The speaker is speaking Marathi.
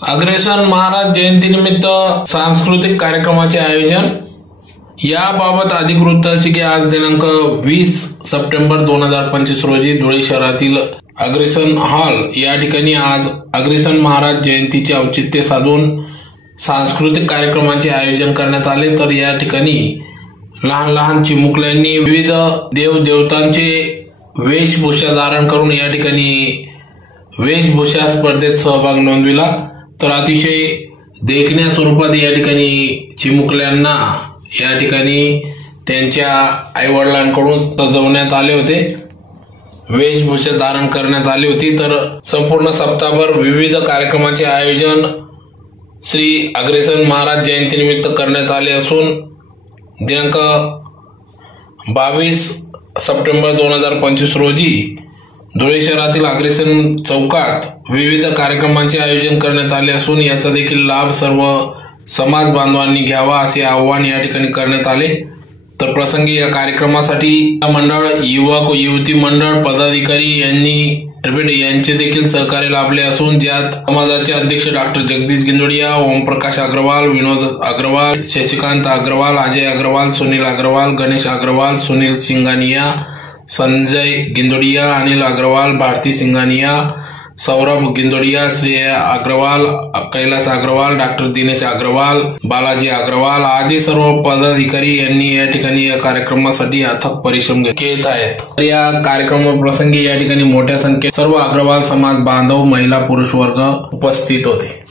अग्रेसन महाराज जयंतीनिमित्त सांस्कृतिक कार्यक्रमाचे आयोजन। याबाबत अधिक वृत्त असे की आज दिनांक 20 सप्टेंबर 2025 रोजी धुळे शहरातील अग्रेसन हॉल या ठिकाणी आज अग्रेसन महाराज जयंतीचे औचित्य साधून सांस्कृतिक कार्यक्रमाचे आयोजन करण्यात आले। तर या ठिकाणी लहान लहान चिमुकल्यांनी विविध देवदेवतांचे वेशभूषा धारण करून या ठिकाणी वेशभूषा स्पर्धेत सहभाग नोंदविला। तर अतिशय देखण्या स्वरूपात या ठिकाणी चिमुकल्यांना या ठिकाणी त्यांच्या आईवडिलांकडून सजवण्यात आले होते, वेशभूषा धारण करण्यात आली होती। तर संपूर्ण सप्ताहभर विविध कार्यक्रमाचे आयोजन श्री अग्रेसन महाराज जयंतीनिमित्त करण्यात आले असून दिनांक 22 सप्टेंबर 2025 रोजी धुळे शहरातील अग्रेसन चौकात विविध कार्यक्रमांचे आयोजन करण्यात आले असून याचा देखील लाभ सर्व समाज बांधवांनी घ्यावा असे आवाहन या ठिकाणी करण्यात आले। तर प्रसंगी या कार्यक्रमासाठी मंडळ, युवक व युवती मंडळ, पदाधिकारी यांचे देखील सहकार्य लाभले असून ज्यात समाजाचे अध्यक्ष डॉक्टर जगदीश गिंदोडिया, ओमप्रकाश अग्रवाल, विनोद अग्रवाल, शशिकांत अग्रवाल, अजय अग्रवाल, सुनील अग्रवाल, गणेश अग्रवाल, सुनील सिंघानिया, संजय गिंदोडिया, अनिल अग्रवाल, भारती सिंघानिया, सौरभ गिंदोडिया, श्रेया अग्रवाल, कैलास अग्रवाल, डॉक्टर दिनेश अग्रवाल, बालाजी अग्रवाल आदी सर्व पदाधिकारी यांनी या ठिकाणी या कार्यक्रमासाठी अथक परिश्रम घेत आहेत। तर या कार्यक्रमाप्रसंगी या ठिकाणी मोठ्या संख्येत सर्व अग्रवाल समाज बांधव, महिला, पुरुष वर्ग उपस्थित होते।